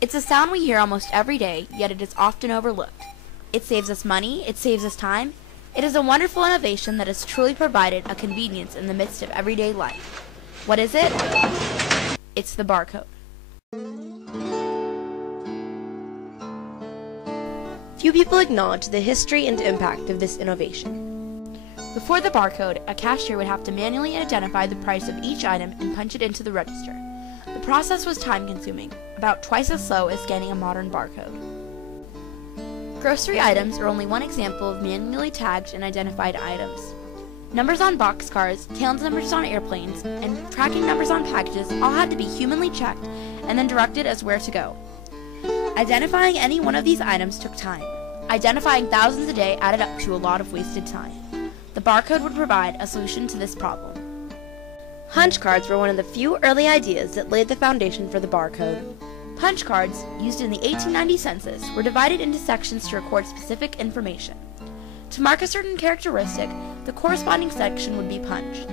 It's a sound we hear almost every day, yet it is often overlooked. It saves us money, it saves us time. It is a wonderful innovation that has truly provided a convenience in the midst of everyday life. What is it? It's the barcode. Few people acknowledge the history and impact of this innovation. Before the barcode, a cashier would have to manually identify the price of each item and punch it into the register. The process was time-consuming, about twice as slow as scanning a modern barcode. Grocery items are only one example of manually tagged and identified items. Numbers on boxcars, tail numbers on airplanes, and tracking numbers on packages all had to be humanly checked and then directed as where to go. Identifying any one of these items took time. Identifying thousands a day added up to a lot of wasted time. The barcode would provide a solution to this problem. Punch cards were one of the few early ideas that laid the foundation for the barcode. Punch cards, used in the 1890 census, were divided into sections to record specific information. To mark a certain characteristic, the corresponding section would be punched.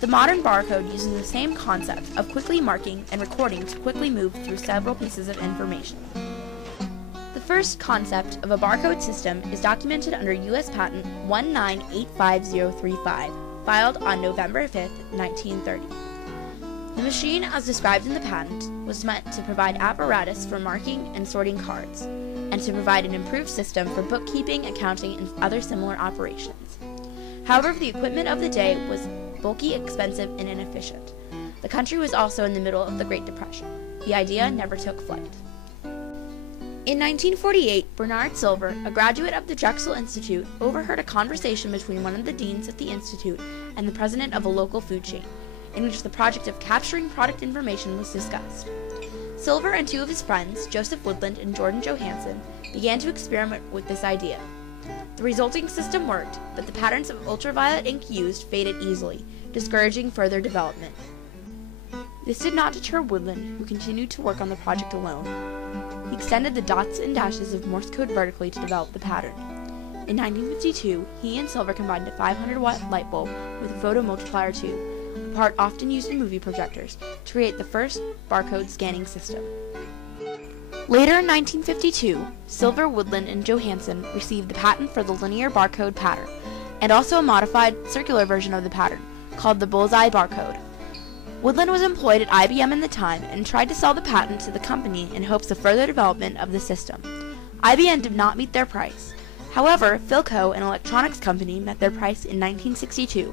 The modern barcode uses the same concept of quickly marking and recording to quickly move through several pieces of information. The first concept of a barcode system is documented under U.S. Patent 1985035, filed on November 5, 1930. The machine, as described in the patent, was meant to provide apparatus for marking and sorting cards, and to provide an improved system for bookkeeping, accounting, and other similar operations. However, the equipment of the day was bulky, expensive, and inefficient. The country was also in the middle of the Great Depression. The idea never took flight. In 1948, Bernard Silver, a graduate of the Drexel Institute, overheard a conversation between one of the deans at the institute and the president of a local food chain, in which the project of capturing product information was discussed. Silver and two of his friends, Joseph Woodland and Jordan Johansson, began to experiment with this idea. The resulting system worked, but the patterns of ultraviolet ink used faded easily, discouraging further development. This did not deter Woodland, who continued to work on the project alone. He extended the dots and dashes of Morse code vertically to develop the pattern. In 1952, he and Silver combined a 500-watt light bulb with a photomultiplier tube, a part often used in movie projectors, to create the first barcode scanning system. Later in 1952, Silver, Woodland, and Johansson received the patent for the linear barcode pattern, and also a modified circular version of the pattern, called the bullseye barcode. Woodland was employed at IBM in the time and tried to sell the patent to the company in hopes of further development of the system. IBM did not meet their price. However, Philco, an electronics company, met their price in 1962.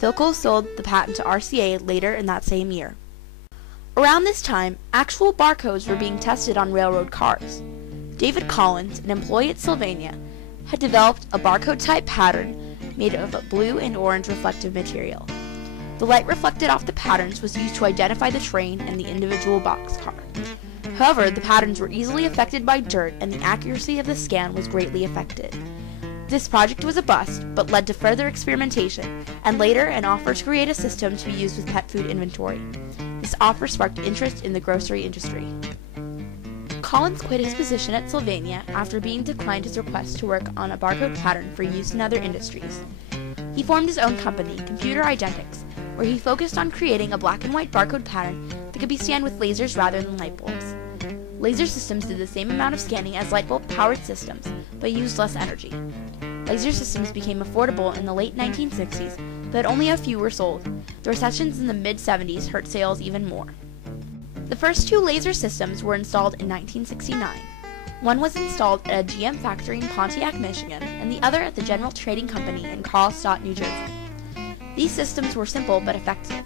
Philco sold the patent to RCA later in that same year. Around this time, actual barcodes were being tested on railroad cars. David Collins, an employee at Sylvania, had developed a barcode-type pattern made of a blue and orange reflective material. The light reflected off the patterns was used to identify the train and the individual boxcar. However, the patterns were easily affected by dirt and the accuracy of the scan was greatly affected. This project was a bust, but led to further experimentation, and later an offer to create a system to be used with pet food inventory. This offer sparked interest in the grocery industry. Collins quit his position at Sylvania after being declined his request to work on a barcode pattern for use in other industries. He formed his own company, Computer Identics, where he focused on creating a black and white barcode pattern that could be scanned with lasers rather than light bulbs. Laser systems did the same amount of scanning as light bulb-powered systems, but used less energy. Laser systems became affordable in the late 1960s, but only a few were sold. The recessions in the mid-70s hurt sales even more. The first two laser systems were installed in 1969. One was installed at a GM factory in Pontiac, Michigan, and the other at the General Trading Company in Carlstadt, New Jersey. These systems were simple but effective.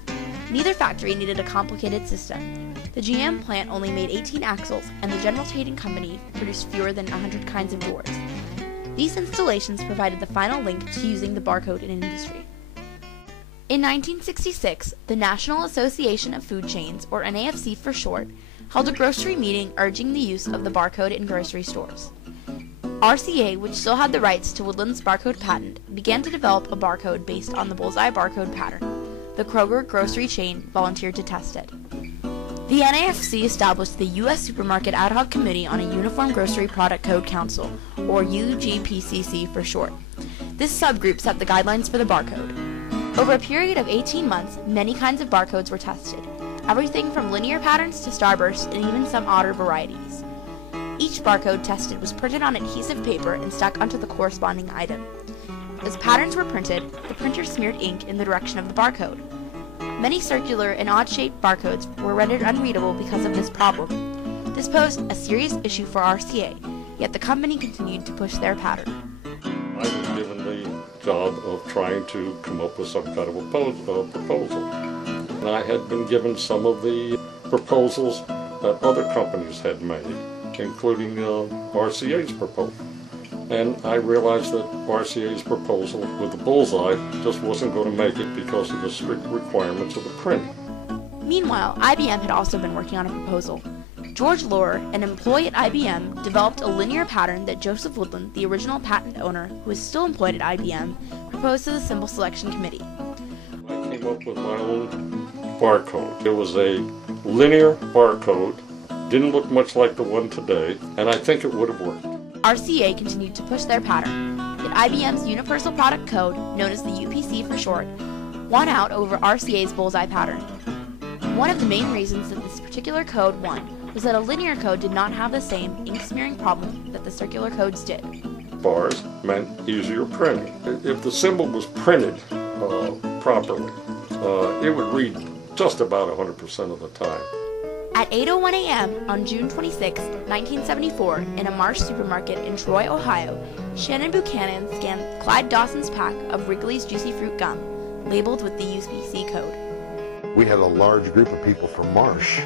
Neither factory needed a complicated system. The GM plant only made 18 axles, and the General Trading Company produced fewer than 100 kinds of doors. These installations provided the final link to using the barcode in industry. In 1966, the National Association of Food Chains, or NAFC for short, held a grocery meeting urging the use of the barcode in grocery stores. RCA, which still had the rights to Woodland's barcode patent, began to develop a barcode based on the bullseye barcode pattern. The Kroger grocery chain volunteered to test it. The NAFC established the U.S. Supermarket Ad Hoc Committee on a Uniform Grocery Product Code Council, or UGPCC for short. This subgroup set the guidelines for the barcode. Over a period of 18 months, many kinds of barcodes were tested, everything from linear patterns to starbursts and even some odder varieties. Each barcode tested was printed on adhesive paper and stuck onto the corresponding item. As patterns were printed, the printer smeared ink in the direction of the barcode. Many circular and odd-shaped barcodes were rendered unreadable because of this problem. This posed a serious issue for RCA, yet the company continued to push their pattern. I was given the job of trying to come up with some kind of a proposal. And I had been given some of the proposals that other companies had made, including RCA's proposal. And I realized that RCA's proposal with the bullseye just wasn't going to make it because of the strict requirements of the printing. Meanwhile, IBM had also been working on a proposal. George Lohr, an employee at IBM, developed a linear pattern that Joseph Woodland, the original patent owner, who is still employed at IBM, proposed to the Symbol Selection Committee. I came up with my own barcode. It was a linear barcode, didn't look much like the one today, and I think it would have worked. RCA continued to push their pattern, yet IBM's Universal Product Code, known as the UPC for short, won out over RCA's bullseye pattern. One of the main reasons that this particular code won was that a linear code did not have the same ink smearing problem that the circular codes did. Bars meant easier printing. If the symbol was printed properly, it would read just about 100% of the time. At 8:01 a.m. on June 26, 1974, in a Marsh supermarket in Troy, Ohio, Shannon Buchanan scanned Clyde Dawson's pack of Wrigley's Juicy Fruit gum, labeled with the UPC code. We had a large group of people from Marsh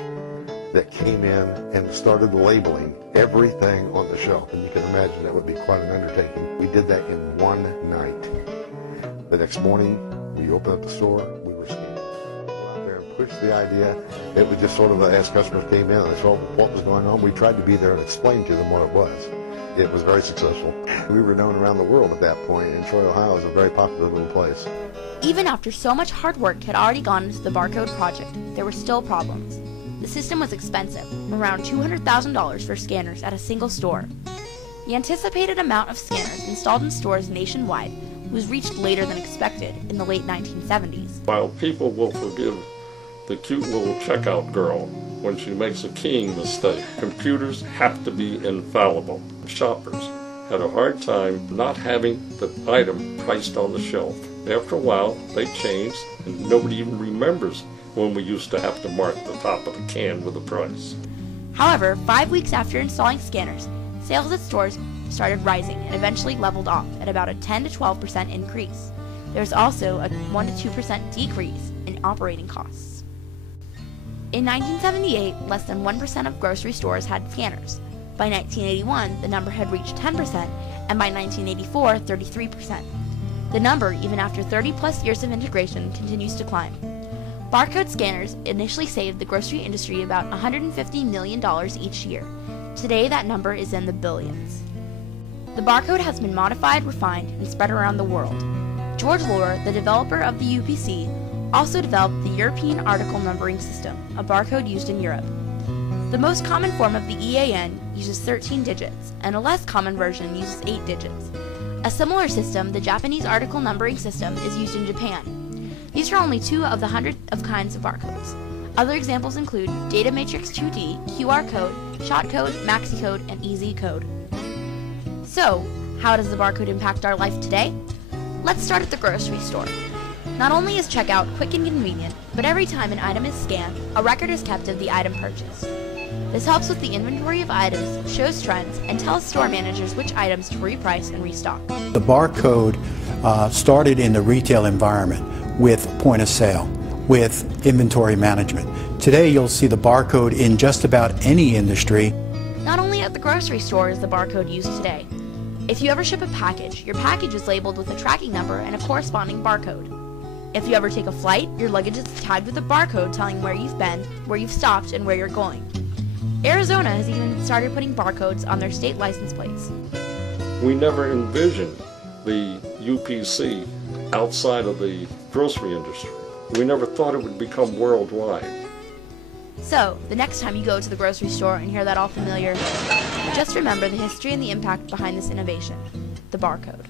that came in and started labeling everything on the shelf. And you can imagine that would be quite an undertaking. We did that in one night. The next morning, we opened up the store, we were scanning. Go out there and push the idea. It was just sort of as customers came in and they saw what was going on, we tried to be there and explain to them what it was. It was very successful. We were known around the world at that point, and Troy, Ohio is a very popular little place. Even after so much hard work had already gone into the barcode project, there were still problems. The system was expensive, around $200,000 for scanners at a single store. The anticipated amount of scanners installed in stores nationwide was reached later than expected in the late 1970s. While people will forgive the cute little checkout girl when she makes a keying mistake, computers have to be infallible. Shoppers had a hard time not having the item priced on the shelf. After a while, they changed, and nobody even remembers when we used to have to mark the top of the can with a price. However, 5 weeks after installing scanners, sales at stores started rising and eventually leveled off at about a 10 to 12% increase. There was also a 1 to 2% decrease in operating costs. In 1978, less than 1% of grocery stores had scanners. By 1981, the number had reached 10%, and by 1984, 33%. The number, even after 30-plus years of integration, continues to climb. Barcode scanners initially saved the grocery industry about $150 million each year. Today, that number is in the billions. The barcode has been modified, refined, and spread around the world. George Lohr, the developer of the UPC, also developed the European Article Numbering System, a barcode used in Europe. The most common form of the EAN uses 13 digits, and a less common version uses 8 digits. A similar system, the Japanese Article Numbering System, is used in Japan. These are only 2 of the hundreds of kinds of barcodes. Other examples include Data Matrix 2D, QR code, Short code, Maxi code, and EZ code. So, how does the barcode impact our life today? Let's start at the grocery store. Not only is checkout quick and convenient, but every time an item is scanned, a record is kept of the item purchased. This helps with the inventory of items, shows trends, and tells store managers which items to reprice and restock. The barcode started in the retail environment with point of sale, with inventory management. Today you'll see the barcode in just about any industry. Not only at the grocery store is the barcode used today. If you ever ship a package, your package is labeled with a tracking number and a corresponding barcode. If you ever take a flight, your luggage is tagged with a barcode telling where you've been, where you've stopped, and where you're going. Arizona has even started putting barcodes on their state license plates. We never envisioned the UPC outside of the grocery industry. We never thought it would become worldwide. So, the next time you go to the grocery store and hear that all familiar, just remember the history and the impact behind this innovation, the barcode.